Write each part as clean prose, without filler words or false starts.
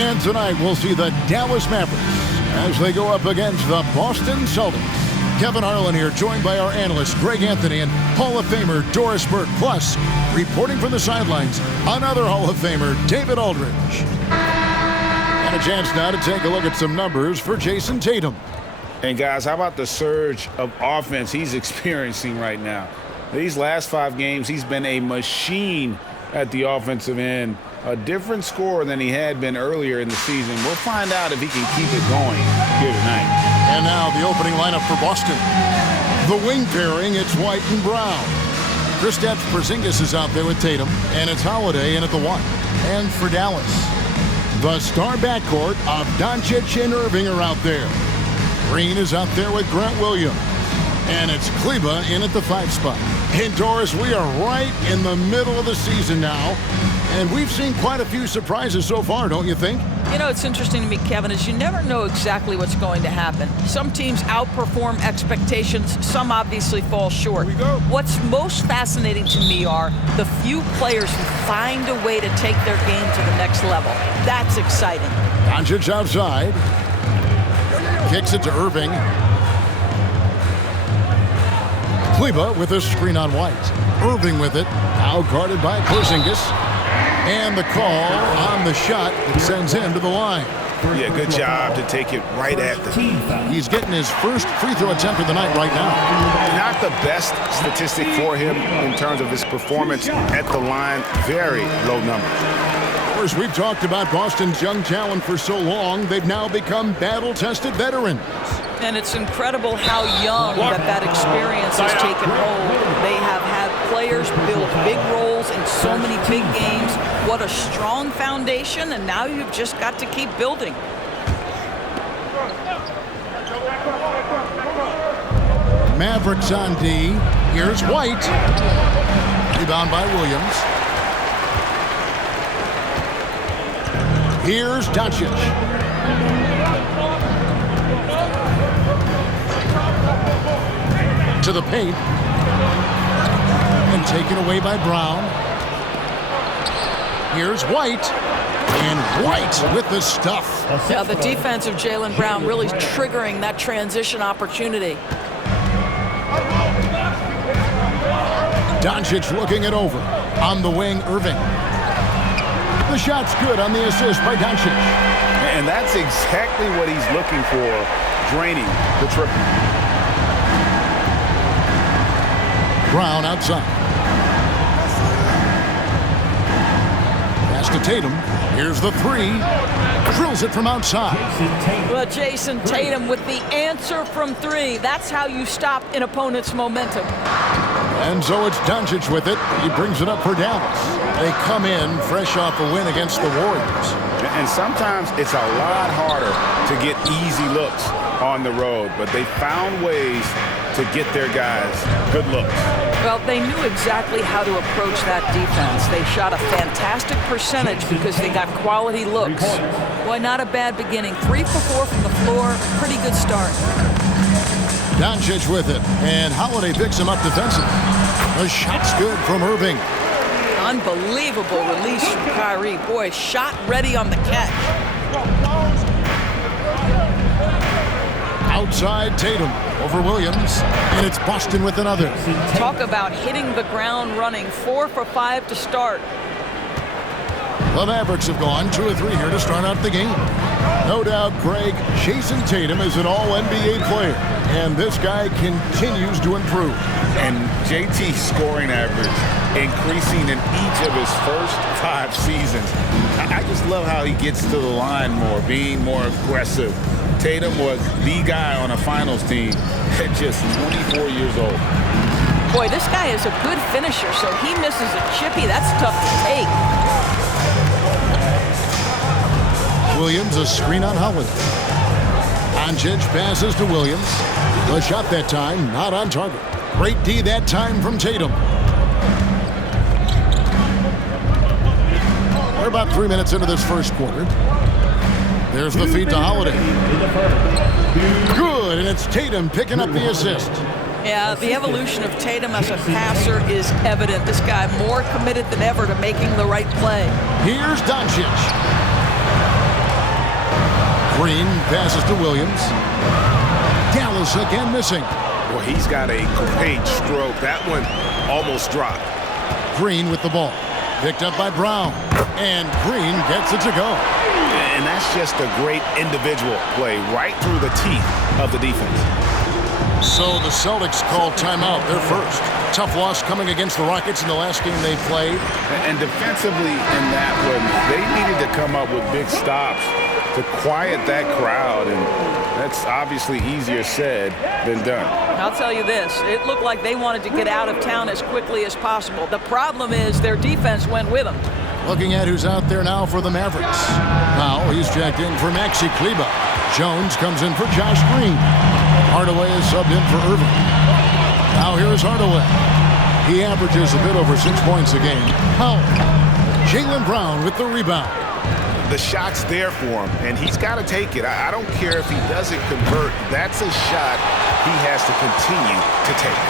And tonight we'll see the Dallas Mavericks as they go up against the Boston Celtics. Kevin Harlan here, joined by our analyst Greg Anthony and Hall of Famer Doris Burke. Plus, reporting from the sidelines, another Hall of Famer, David Aldridge. And a chance now to take a look at some numbers for Jason Tatum. And guys, how about the surge of offense he's experiencing right now? These last 5 games, he's been a machine at the offensive end. A different scorer than he had been earlier in the season. We'll find out if he can keep it going here tonight. And now the opening lineup for Boston. The wing pairing, it's White and Brown. Kristaps Porzingis is out there with Tatum, and it's Holiday in at the 1. And for Dallas, the star backcourt of Doncic and Irving are out there. Green is out there with Grant Williams. And it's Kleba in at the 5 spot. And Doris, we are right in the middle of the season now. And we've seen quite a few surprises so far, don't you think? You know, it's interesting to me, Kevin, is you never know exactly what's going to happen. Some teams outperform expectations. Some obviously fall short. What's most fascinating to me are the few players who find a way to take their game to the next level. That's exciting. Doncic outside. Kicks it to Irving. Kleba with a screen on White. Irving with it. Now guarded by Porzingis. And the call on the shot that sends him to the line. Yeah, good job to take it right at the tee. He's getting his first free throw attempt of the night right now. Not the best statistic for him in terms of his performance at the line. Very low number. Of course, we've talked about Boston's young talent for so long. They've now become battle-tested veterans. And it's incredible how young that experience has taken hold. They have had players build big roles in so many big games. What a strong foundation, and now you've just got to keep building. Mavericks on D. Here's White. Rebound by Williams. Here's Doncic. To the paint. And taken away by Brown. Here's White. And White with the stuff. Yeah, the defense of Jaylen Brown really triggering that transition opportunity. Doncic looking it over. On the wing, Irving. The shot's good on the assist by Doncic. And that's exactly what he's looking for, draining the triple. Brown outside. Pass to Tatum. Here's the 3. Drills it from outside. Well, Jason Tatum with the answer from 3. That's how you stop an opponent's momentum. And so it's Doncic with it. He brings it up for Dallas. They come in fresh off a win against the Warriors. And sometimes it's a lot harder to get easy looks on the road, but they found ways to get their guys good looks. Well, they knew exactly how to approach that defense. They shot a fantastic percentage because they got quality looks. Boy, not a bad beginning. 3 for 4 from the floor. Pretty good start. Doncic with it, and Holiday picks him up defensively. The shot's good from Irving. Unbelievable release from Kyrie. Boy, shot ready on the catch. Outside Tatum over Williams, and it's Boston with another. Talk about hitting the ground running. 4 for 5 to start. The Mavericks have gone 2 of 3 here to start out the game. No doubt, Greg, Jason Tatum is an all-NBA player, and this guy continues to improve. And JT's scoring average increasing in each of his first 5 seasons. I just love how he gets to the line more, being more aggressive. Tatum was the guy on a finals team at just 24 years old. Boy, this guy is a good finisher, so he misses a chippy. That's tough to take. Williams, a screen on Holiday. Doncic passes to Williams. The shot that time, not on target. Great D that time from Tatum. We're about 3 minutes into this first quarter. There's the feed to Holiday. Good, and it's Tatum picking up the assist. Yeah, the evolution of Tatum as a passer is evident. This guy more committed than ever to making the right play. Here's Doncic. Green passes to Williams. Dallas again missing. Well, he's got a great stroke. That one almost dropped. Green with the ball. Picked up by Brown. And Green gets it to go. And that's just a great individual play right through the teeth of the defense. So the Celtics call timeout, their first. Tough loss coming against the Rockets in the last game they played. And defensively in that one, they needed to come up with big stops to quiet that crowd, and that's obviously easier said than done. I'll tell you this, it looked like they wanted to get out of town as quickly as possible. The problem is their defense went with them. Looking at who's out there now for the Mavericks. Now he's checked in for Maxi Kleber. Jones comes in for Josh Green. Hardaway is subbed in for Irving. Now here's Hardaway. He averages a bit over 6 points a game. Powell. Jaylen Brown with the rebound. The shot's there for him, and he's got to take it. I don't care if he doesn't convert. That's a shot he has to continue to take.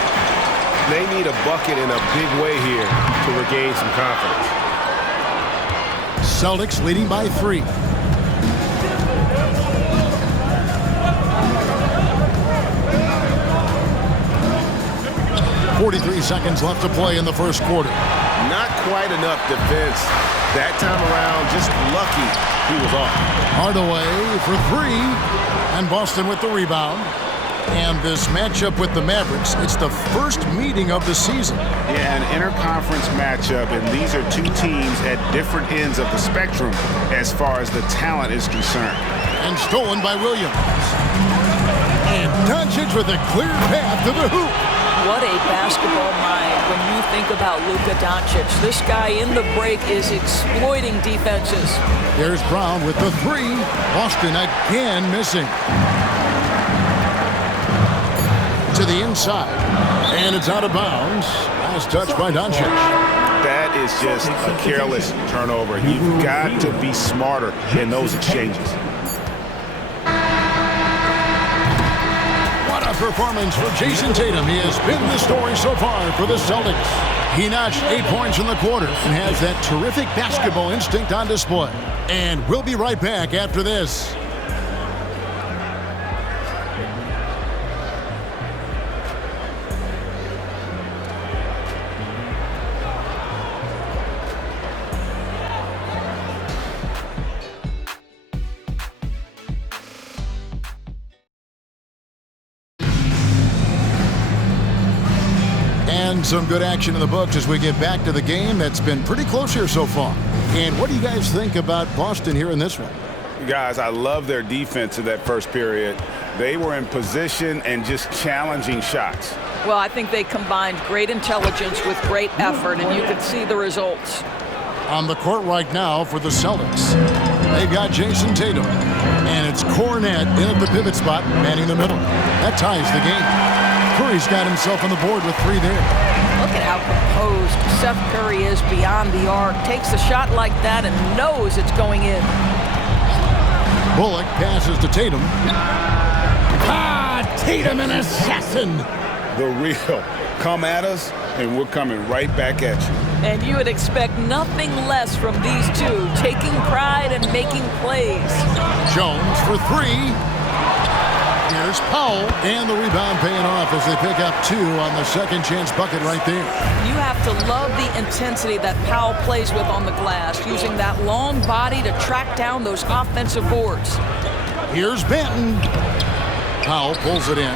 They need a bucket in a big way here to regain some confidence. Celtics leading by 3. .43 seconds left to play in the first quarter. Not quite enough defense that time around. Just lucky he was off. Hardaway for 3. And Boston with the rebound. And this matchup with the Mavericks, it's the first meeting of the season. Yeah, an interconference matchup, and these are two teams at different ends of the spectrum as far as the talent is concerned. And stolen by Williams. And Doncic with a clear path to the hoop. What a basketball mind when you think about Luka Doncic. This guy in the break is exploiting defenses. There's Brown with the 3. Boston again missing. To the inside. And it's out of bounds. Last touch by Doncic. That is just a careless turnover. You've got to be smarter in those exchanges. Performance for Jason Tatum. He has been the story so far for the Celtics. He notched 8 points in the quarter and has that terrific basketball instinct on display. And we'll be right back after this. And some good action in the books as we get back to the game that's been pretty close here so far. And what do you guys think about Boston here in this one? Guys, I love their defense in that first period. They were in position and just challenging shots. Well, I think they combined great intelligence with great effort, and you can see the results. On the court right now for the Celtics, they've got Jason Tatum. And it's Cornette in at the pivot spot, manning the middle. That ties the game. Curry's got himself on the board with 3 there. Look at how composed Seth Curry is beyond the arc. Takes a shot like that and knows it's going in. Bullock passes to Tatum. Tatum, an assassin. The real. Come at us, and we're coming right back at you. And you would expect nothing less from these two, taking pride and making plays. Jones for 3. Here's Powell, and the rebound paying off as they pick up 2 on the second chance bucket right there. You have to love the intensity that Powell plays with on the glass, using that long body to track down those offensive boards. Here's Benton. Powell pulls it in.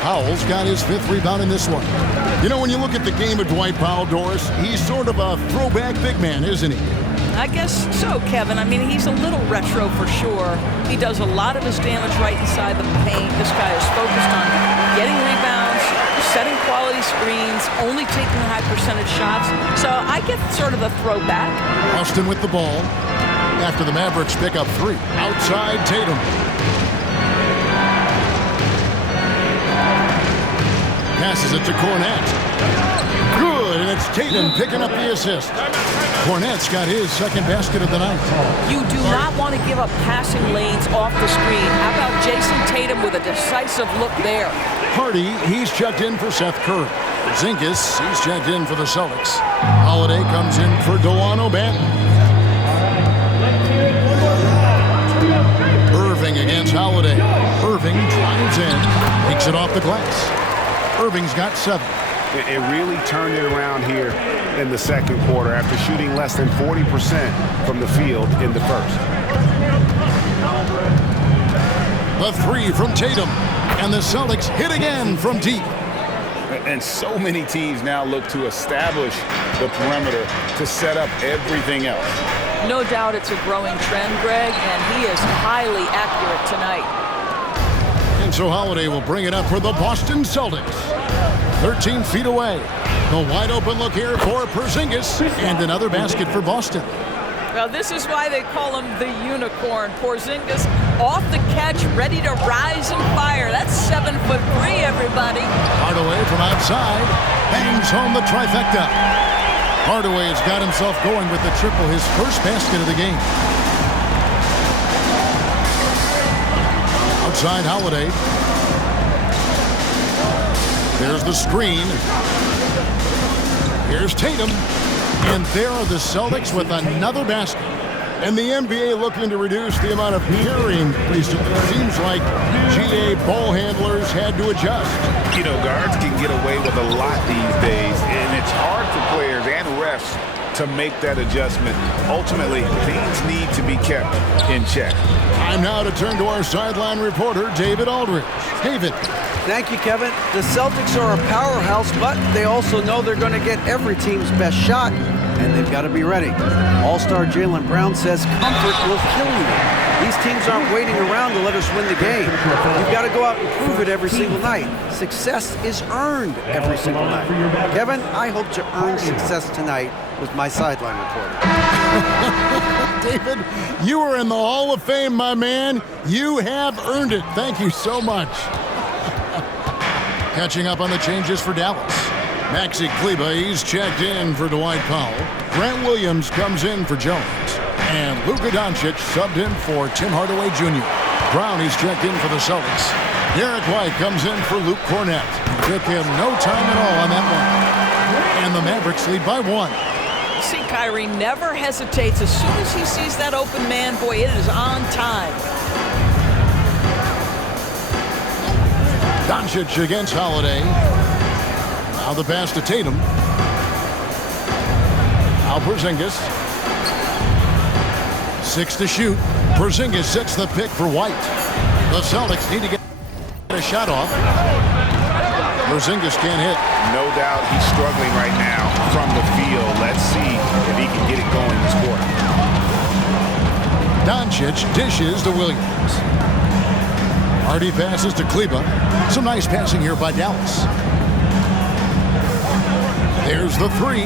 Powell's got his 5th rebound in this one. You know, when you look at the game of Dwight Powell, Doris, he's sort of a throwback big man, isn't he? I guess so, Kevin. I mean, he's a little retro for sure. He does a lot of his damage right inside the paint. This guy is focused on getting rebounds, setting quality screens, only taking high percentage shots. So I get sort of a throwback. Austin with the ball after the Mavericks pick up 3. Outside Tatum. Passes it to Cornette. Good, and it's Tatum picking up the assist. Cornette's got his second basket of the night. You do not want to give up passing lanes off the screen. How about Jason Tatum with a decisive look there? Hardy, he's checked in for Seth Curry. Zinkis, he's checked in for the Celtics. Holiday comes in for DeWan Banton. Holiday. Irving drives in, takes it off the glass. Irving's got 7. It really turned it around here in the second quarter after shooting less than 40% from the field in the first. The 3 from Tatum. And the Celtics hit again from deep. And so many teams now look to establish the perimeter to set up everything else. No doubt it's a growing trend, Greg, and he is highly accurate tonight. And so Holiday will bring it up for the Boston Celtics. 13 feet away. The wide open look here for Porzingis. And another basket for Boston. Well, this is why they call him the unicorn. Porzingis off the catch, ready to rise and fire. That's 7'3", everybody. Hardaway from outside bangs home the trifecta. Hardaway has got himself going with the triple, his first basket of the game. Outside Holiday. There's the screen. Here's Tatum. And there are the Celtics with another basket. And the NBA looking to reduce the amount of carrying recently. It seems like GA ball handlers had to adjust. You know, guards can get away with a lot these days, and it's hard for players and refs to make that adjustment. Ultimately, things need to be kept in check. Time now to turn to our sideline reporter, David Aldridge. David. Thank you, Kevin. The Celtics are a powerhouse, but they also know they're going to get every team's best shot, and they've got to be ready. All-star Jaylen Brown says comfort will kill you. These teams aren't waiting around to let us win the game. You've got to go out and prove it every single night. Success is earned every single night. Kevin, I hope to earn success tonight with my sideline reporter. David, you are in the Hall of Fame, my man. You have earned it. Thank you so much. Catching up on the changes for Dallas. Maxi Kleber, he's checked in for Dwight Powell. Grant Williams comes in for Jones. And Luka Doncic subbed in for Tim Hardaway Jr. Brown, he's checked in for the Celtics. Derek White comes in for Luke Cornett. Took him no time at all on that one. And the Mavericks lead by 1. See, Kyrie never hesitates. As soon as he sees that open man, boy, it is on time. Doncic against Holiday. Now the pass to Tatum. Now Porzingis. 6 to shoot. Porzingis sets the pick for White. The Celtics need to get a shot off. Porzingis can't hit. No doubt he's struggling right now from the field. Let's see if he can get it going this quarter. Doncic dishes to Williams. Hardy passes to Kleber. Some nice passing here by Dallas. There's the 3.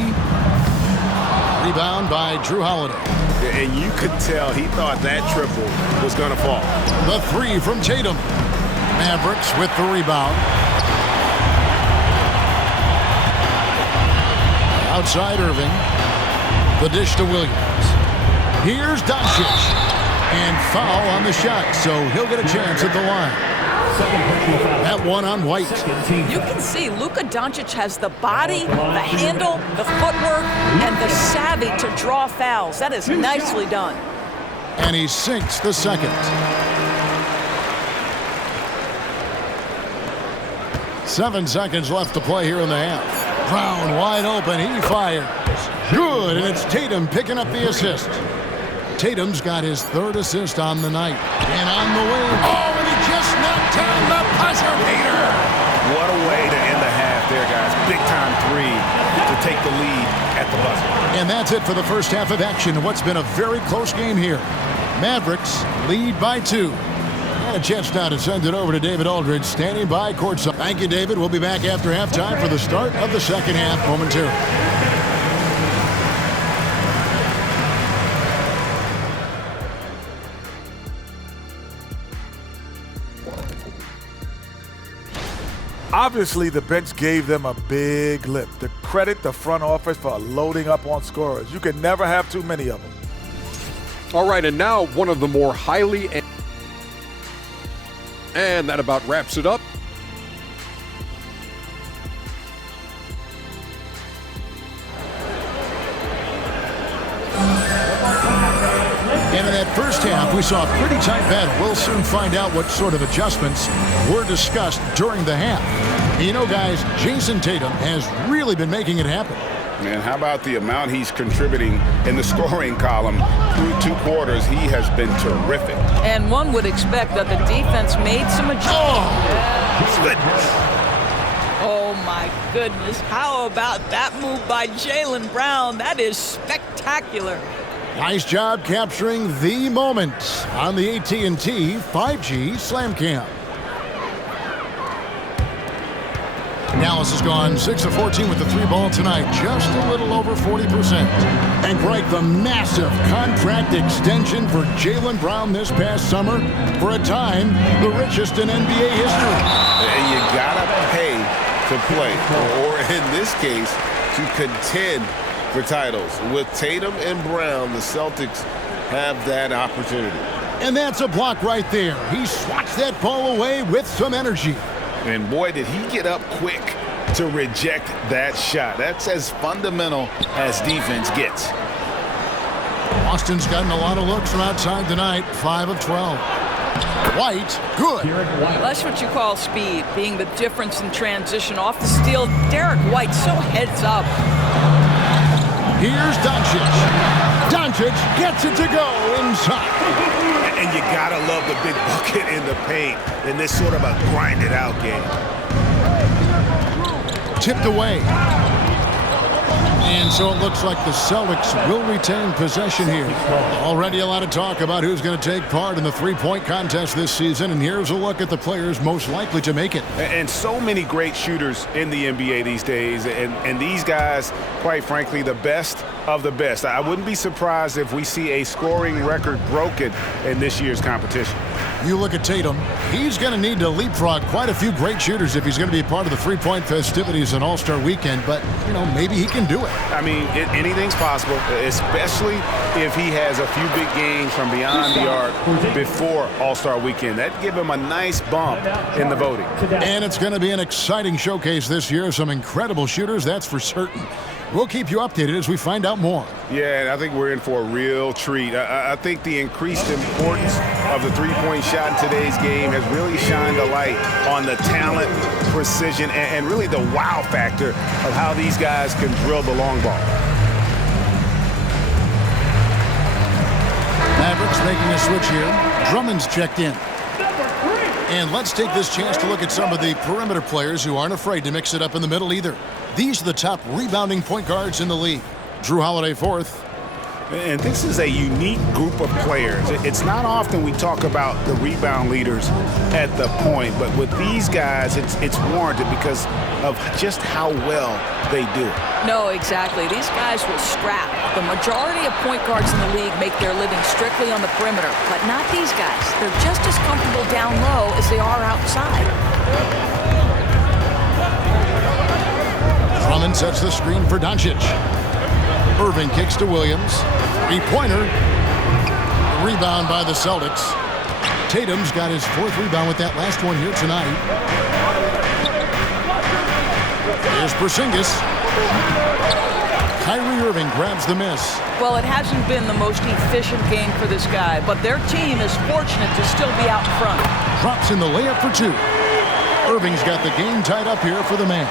Rebound by Drew Holiday. And you could tell he thought that triple was going to fall. The 3 from Tatum. Mavericks with the rebound. Outside Irving. The dish to Williams. Here's Doncic. And foul on the shot, so he'll get a chance at the line. That one on White. You can see Luka Doncic has the body, the handle, the footwork, and the savvy to draw fouls. That is nicely done. And he sinks the second. 7 seconds left to play here in the half. Brown wide open. He fires. Good, and it's Tatum picking up the assist. Tatum's got his 3rd assist on the night. And on the way. Oh, and he just knocked down the buzzer beater. What a way to end the half there, guys. Big-time 3 to take the lead at the buzzer. And that's it for the first half of action in what's been a very close game here. Mavericks lead by 2. And a chance now to send it over to David Aldridge, standing by courtside. Thank you, David. We'll be back after halftime for the start of the second half momentarily. Obviously, the bench gave them a big lift. To credit the front office for loading up on scorers. You can never have too many of them. All right, and now one of the more highly... And that about wraps it up. Into that first half, we saw a pretty tight battle. We'll soon find out what sort of adjustments were discussed during the half. You know, guys, Jason Tatum has really been making it happen. Man, how about the amount he's contributing in the scoring column through 2 quarters? He has been terrific. And one would expect that the defense made some adjustments. Goodness. Oh, my goodness. How about that move by Jaylen Brown? That is spectacular. Nice job capturing the moment on the AT&T 5G Slam Cam. Dallas has gone 6 of 14 with the 3-ball tonight, just a little over 40%. And Greg, the massive contract extension for Jaylen Brown this past summer, for a time, the richest in NBA history. And you gotta pay to play, or in this case, to contend for titles. With Tatum and Brown, the Celtics have that opportunity. And that's a block right there. He swats that ball away with some energy. And boy, did he get up quick to reject that shot. That's as fundamental as defense gets. Boston's gotten a lot of looks from outside tonight, 5 of 12. White, good. That's what you call speed, being the difference in transition. Off the steal, Derek White so heads up. Here's Doncic. Doncic gets it to go inside. And you gotta love the big bucket in the paint in this sort of a grinded-out game. Tipped away. And so it looks like the Celtics will retain possession here. Already a lot of talk about who's going to take part in the three-point contest this season, and here's a look at the players most likely to make it. And so many great shooters in the NBA these days, and these guys, quite frankly, the best of the best. I wouldn't be surprised if we see a scoring record broken in this year's competition. You look at Tatum, he's going to need to leapfrog quite a few great shooters if he's going to be part of the three-point festivities in All-Star Weekend, but, you know, maybe he can do it. I mean, anything's possible, especially if he has a few big games from beyond the arc before All-Star Weekend. That'd give him a nice bump in the voting. And it's going to be an exciting showcase this year. Some incredible shooters, that's for certain. We'll keep you updated as we find out more. Yeah, and I think we're in for a real treat. I think the increased importance of the three-point shot in today's game has really shined a light on the talent, precision, and really the wow factor of how these guys can drill the long ball. Mavericks making a switch here. Drummond's checked in. And let's take this chance to look at some of the perimeter players who aren't afraid to mix it up in the middle either. These are the top rebounding point guards in the league. Drew Holiday fourth. And this is a unique group of players. It's not often we talk about the rebound leaders at the point, but with these guys, it's warranted because of just how well they do it. No, exactly. These guys will scrap. The majority of point guards in the league make their living strictly on the perimeter, but not these guys. They're just as comfortable down low as they are outside. Drummond sets the screen for Doncic. Irving kicks to Williams. Three-pointer. Rebound by the Celtics. Tatum's got his fourth rebound with that last one here tonight. Here's Porzingis. Kyrie Irving grabs the miss. Well, it hasn't been the most efficient game for this guy, but their team is fortunate to still be out in front. Drops in the layup for two. Irving's got the game tied up here for the Mavs.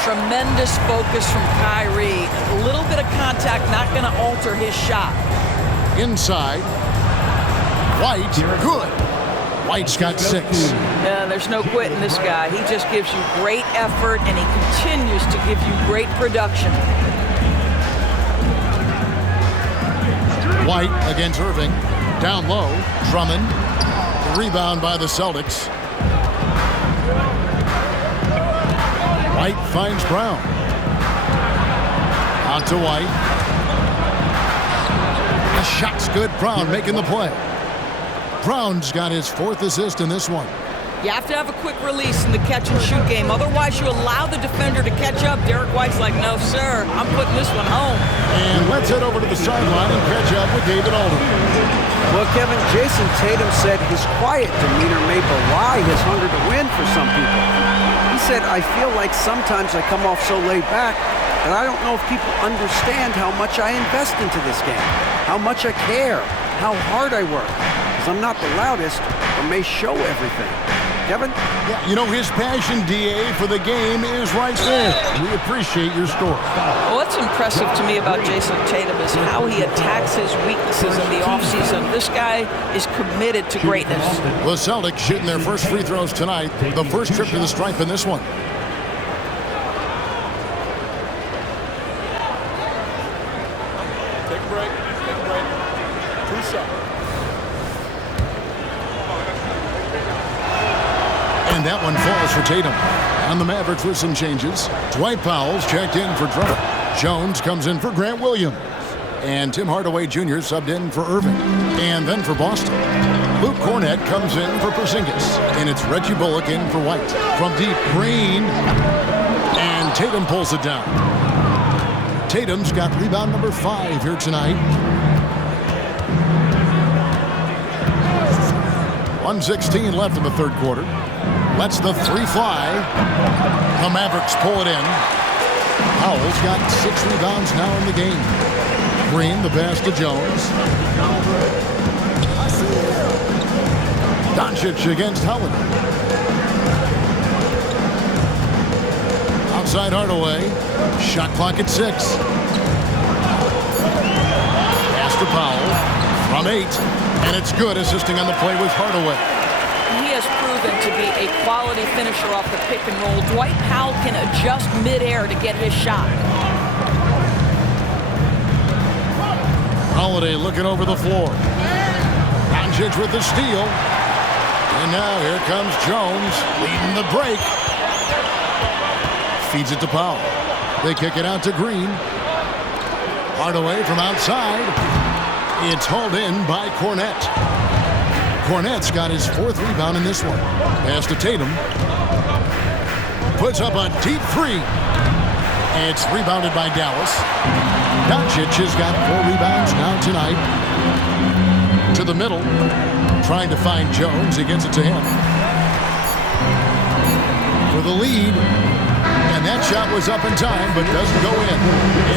Tremendous focus from Kyrie. A little bit of contact not going to alter his shot. Inside. White, good. White's got 6. Yeah, there's no quitting this guy. He just gives you great effort, and he continues to give you great production. White against Irving. Down low. Drummond. Rebound by the Celtics. White finds Brown. On to White. The shot's good. Brown making the play. Brown's got his 4th assist in this one. You have to have a quick release in the catch-and-shoot game. Otherwise, you allow the defender to catch up. Derek White's like, no, sir, I'm putting this one home. And let's head over to the sideline and catch up with David Alden. Well, Kevin, Jason Tatum said his quiet demeanor may belie his hunger to win for some people. He said, I feel like sometimes I come off so laid back that I don't know if people understand how much I invest into this game, how much I care. how hard I work, because I'm not the loudest or may show everything. Kevin? Yeah, you know, his passion, DA, for the game is right there. We appreciate your story. What's impressive to me about Jason Tatum is how he attacks his weaknesses in the offseason. This guy is committed to greatness. The Celtics shooting their first free throws tonight. The first trip to the stripe in this one. Take a break. Take a break. 2 shots. And that one falls for Tatum. And the Mavericks with some changes. Dwight Powell's checked in for Drummond. Jones comes in for Grant Williams. And Tim Hardaway Jr. subbed in for Irving. And then for Boston, Luke Cornett comes in for Porzingis. And it's Reggie Bullock in for White. From deep, Green. And Tatum pulls it down. Tatum's got rebound number 5 here tonight. 1:16 left in the third quarter. Lets the 3 fly. The Mavericks pull it in. Powell's got 6 rebounds now in the game. Green, the pass to Jones. Doncic against Holiday. Outside Hardaway. Shot clock at 6. Pass to Powell from 8. And it's good, assisting on the play with Hardaway. He has proven to be a quality finisher off the pick and roll. Dwight Powell can adjust midair to get his shot. Holiday looking over the floor. Doncic with the steal. And now here comes Jones leading the break. Feeds it to Powell. They kick it out to Green. Hardaway from outside. It's hauled in by Cornett. Cornett's got his 4th rebound in this one. Pass to Tatum. Puts up a deep 3. It's rebounded by Dallas. Doncic has got 4 rebounds now tonight. To the middle. Trying to find Jones. He gets it to him. For the lead. And that shot was up in time, but doesn't go in.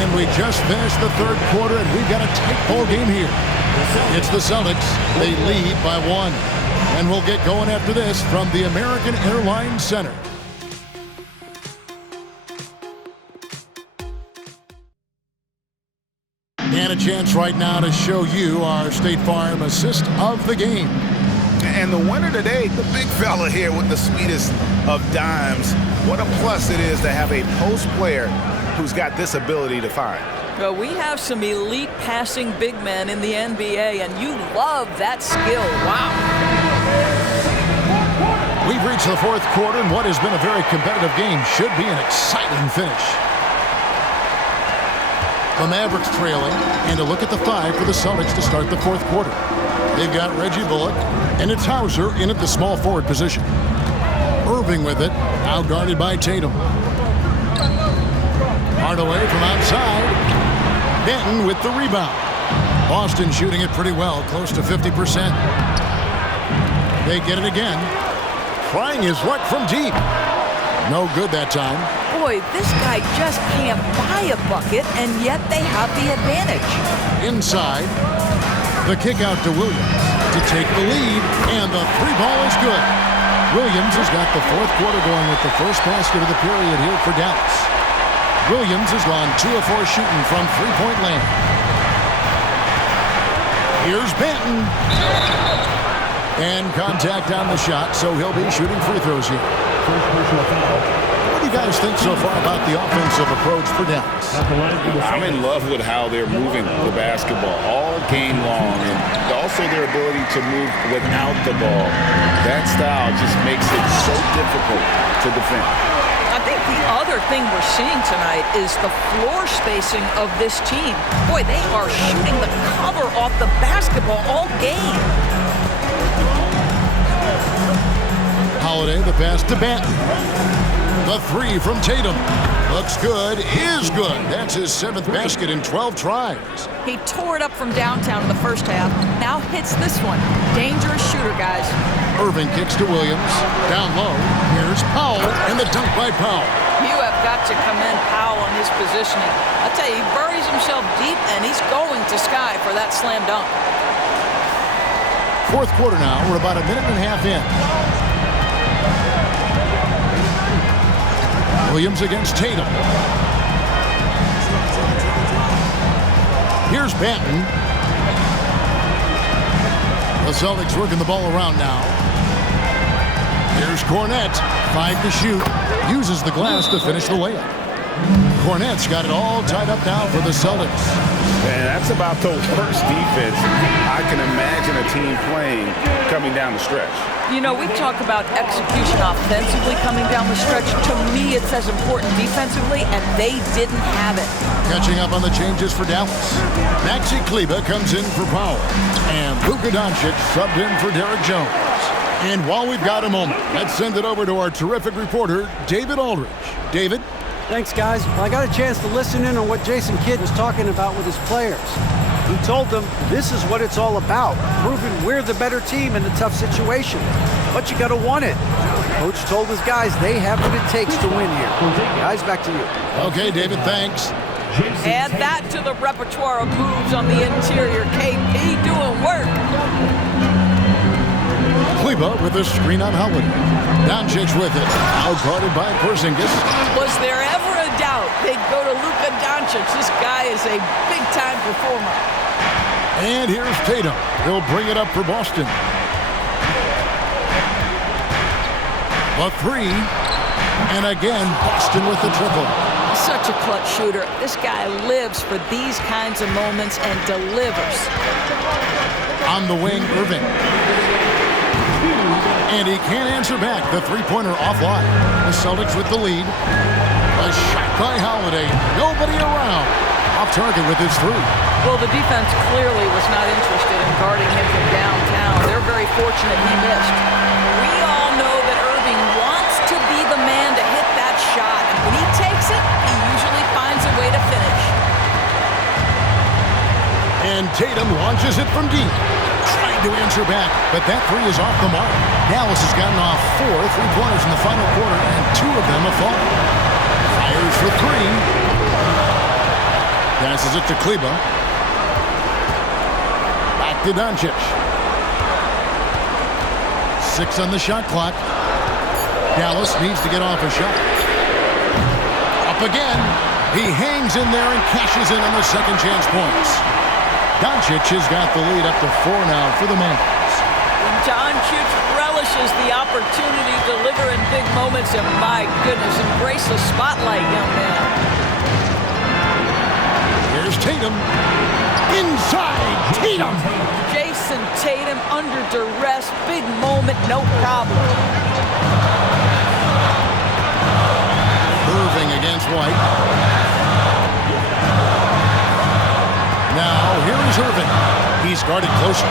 And we just finished the third quarter, and we've got a tight ball game here. It's the Celtics. They lead by 1. And we'll get going after this from the American Airlines Center. And a chance right now to show you our State Farm assist of the game. And the winner today, the big fella here with the sweetest of dimes. What a plus it is to have a post player who's got this ability to find. Well, we have some elite passing big men in the NBA, and you love that skill. Wow. We've reached the fourth quarter, and what has been a very competitive game should be an exciting finish. The Mavericks trailing, and a look at the 5 for the Celtics to start the fourth quarter. They've got Reggie Bullock, and it's Hauser in at the small forward position. Irving with it, out guarded by Tatum. Hardaway from outside. Benton with the rebound. Boston shooting it pretty well, close to 50%. They get it again. Trying his luck from deep. No good that time. Boy, this guy just can't buy a bucket, and yet they have the advantage. Inside. The kick out to Williams to take the lead, and the 3 ball is good. Williams has got the fourth quarter going with the first basket of the period here for Dallas. Williams has gone 2 of 4 shooting from three-point land. Here's Benton. And contact on the shot, so he'll be shooting free throws here. What do you guys think so far about the offensive approach for Dallas? I'm in love with how they're moving the basketball all game long, and also their ability to move without the ball. That style just makes it so difficult to defend. I think the other thing we're seeing tonight is the floor spacing of this team. Boy, they are shooting the cover off the basketball all game. Holiday, the pass to Benton. The 3 from Tatum. Looks good, is good. That's his 7th basket in 12 tries. He tore it up from downtown in the first half. Now hits this one. Dangerous shooter, guys. Irving kicks to Williams. Down low. Here's Powell, and the dunk by Powell. You have got to commend Powell on his positioning. I tell you, he buries himself deep, and he's going to sky for that slam dunk. Fourth quarter now. We're about a minute and a half in. Williams against Tatum. Here's Banton. The Celtics working the ball around now. Here's Cornette. 5 to shoot. Uses the glass to finish the layup. Cornette's got it all tied up now for the Celtics. And that's about the worst defense I can imagine a team playing coming down the stretch. You know, we talk about execution offensively coming down the stretch. To me, it's as important defensively, and they didn't have it. Catching up on the changes for Dallas. Maxi Kleber comes in for Powell. And Luka Doncic subbed in for Derek Jones. And while we've got a moment, let's send it over to our terrific reporter, David Aldridge. David? Thanks, guys. Well, I got a chance to listen in on what Jason Kidd was talking about with his players. He told them this is what it's all about, proving we're the better team in a tough situation. But you got to want it. Coach told his guys they have what it takes to win here. Guys, back to you. Okay, David, thanks. Add that to the repertoire of moves on the interior. KP doing work. Kleber with a screen on Howard. Doncic with it. Out-guarded by Porzingis. Was there ever a doubt they'd go to Luka Doncic? This guy is a big-time performer. And here's Tatum. He'll bring it up for Boston. A 3. And again, Boston with the triple. Such a clutch shooter. This guy lives for these kinds of moments and delivers. On the wing, Irving. And he can't answer back. The three-pointer offline. The Celtics with the lead. A shot by Holiday. Nobody around. Off target with his 3. Well, the defense clearly was not interested in guarding him from downtown. They're very fortunate he missed. We all know that Irving wants to be the man to hit that shot. And when he takes it, he usually finds a way to finish. And Tatum launches it from deep. Trying to answer back, but that 3 is off the mark. Dallas has gotten off 4 3-pointers in the final quarter, and 2 of them have fallen. Fires for 3. Passes it to Kleber. Back to Doncic. 6 on the shot clock. Dallas needs to get off a shot. Up again. He hangs in there and cashes in on the second chance points. Doncic has got the lead up to 4 now for the Mavericks. Doncic relishes the opportunity to deliver in big moments, and my goodness, embrace the spotlight, young man. Here's Tatum. Inside, Tatum. Jason Tatum under duress, big moment, no problem. Irving against White. Now, here is Irving. He's guarded closer.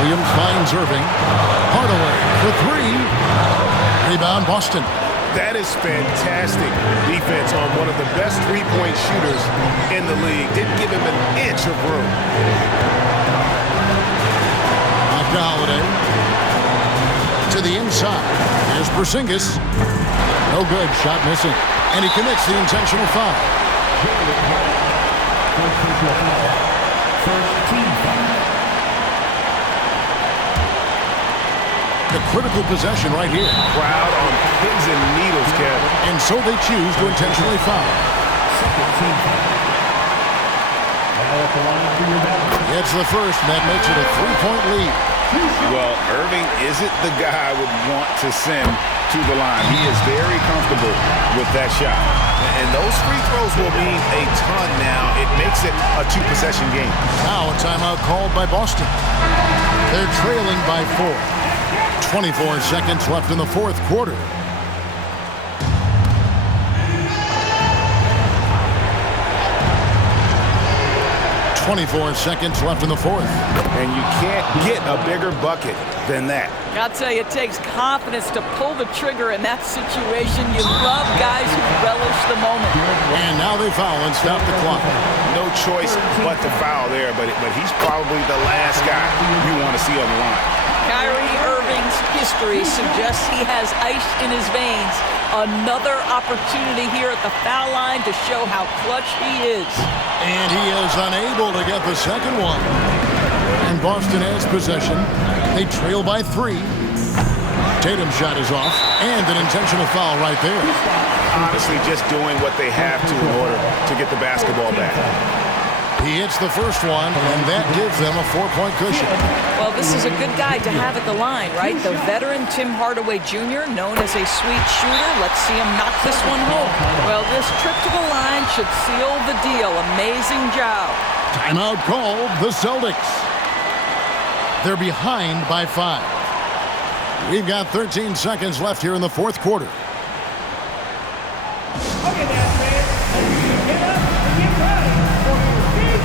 Williams finds Irving. Hardaway for 3. Rebound, Boston. That is fantastic defense on one of the best three-point shooters in the league. Didn't give him an inch of room. Off to Holiday. To the inside. Here's Porzingis. No good. Shot missing. And he commits the intentional foul. The critical possession right here. Crowd on pins and needles, Kevin. And so they choose to intentionally foul. It's the first, and that makes it a 3-point lead. Well, Irving isn't the guy I would want to send to the line. He is very comfortable with that shot. And those free throws will mean a ton now. It makes it a 2-possession game. Now a timeout called by Boston. They're trailing by 4. 24 seconds left in the fourth quarter. 24 seconds left in the fourth. And you can't get a bigger bucket than that. I'll tell you, it takes confidence to pull the trigger in that situation. You love guys who relish the moment. And now they foul and stop the clock. No choice but to foul there, but he's probably the last guy you want to see on the line. Kyrie Irving's history suggests he has ice in his veins. Another opportunity here at the foul line to show how clutch he is. And he is unable to get the second one. And Boston has possession. They trail by 3. Tatum's shot is off, and an intentional foul right there. Honestly, just doing what they have to in order to get the basketball back. He hits the first one, and that gives them a 4-point cushion. Well, this is a good guy to have at the line, right? The veteran Tim Hardaway Jr., known as a sweet shooter. Let's see him knock this one home. Well, this trip to the line should seal the deal. Amazing job. Timeout called, the Celtics. They're behind by 5. We've got 13 seconds left here in the fourth quarter. Okay, that's it. Get up and get ready for your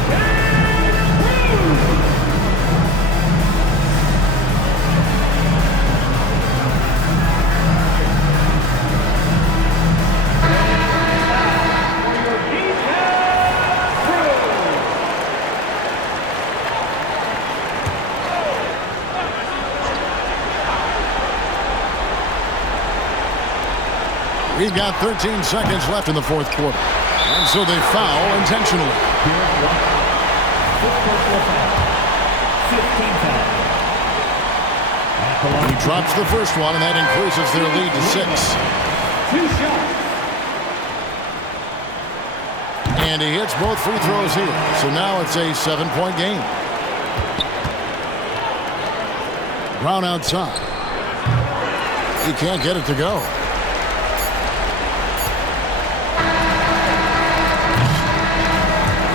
We've got 13 seconds left in the fourth quarter. And so they foul intentionally. He drops the first one, and that increases their lead to 6. And he hits both free throws here. So now it's a 7-point game. Brown outside. He can't get it to go.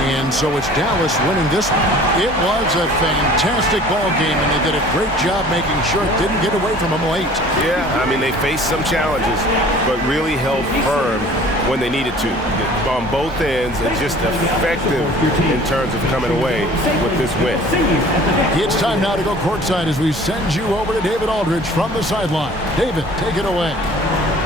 And so it's Dallas winning this one. It was a fantastic ball game, and they did a great job making sure it didn't get away from them late. Yeah, I mean, they faced some challenges, but really held firm when they needed to. On both ends, and just effective in terms of coming away with this win. It's time now to go courtside as we send you over to David Aldridge from the sideline. David, take it away.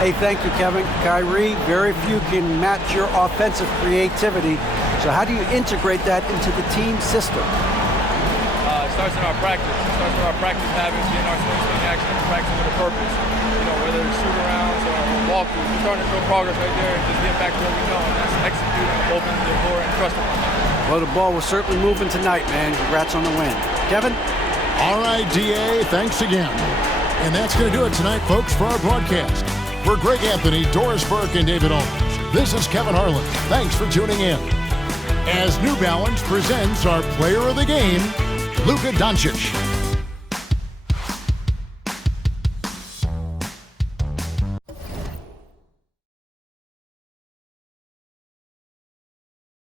Hey, thank you, Kevin. Kyrie, very few can match your offensive creativity. So how do you integrate that into the team system? It starts in our practice. It starts with our practice habits, getting our swing action, and practicing with a purpose. You know, whether it's shoot-arounds or walk-throughs, we're starting to show progress right there and just getting back to what we know, and that's executing, opening the door, and trusting. Well, the ball was certainly moving tonight, man. Congrats on the win. Kevin? All right, D.A., thanks again. And that's going to do it tonight, folks, for our broadcast. For Greg Anthony, Doris Burke, and David Aldridge, this is Kevin Harlan. Thanks for tuning in. As New Balance presents our player of the game, Luka Doncic.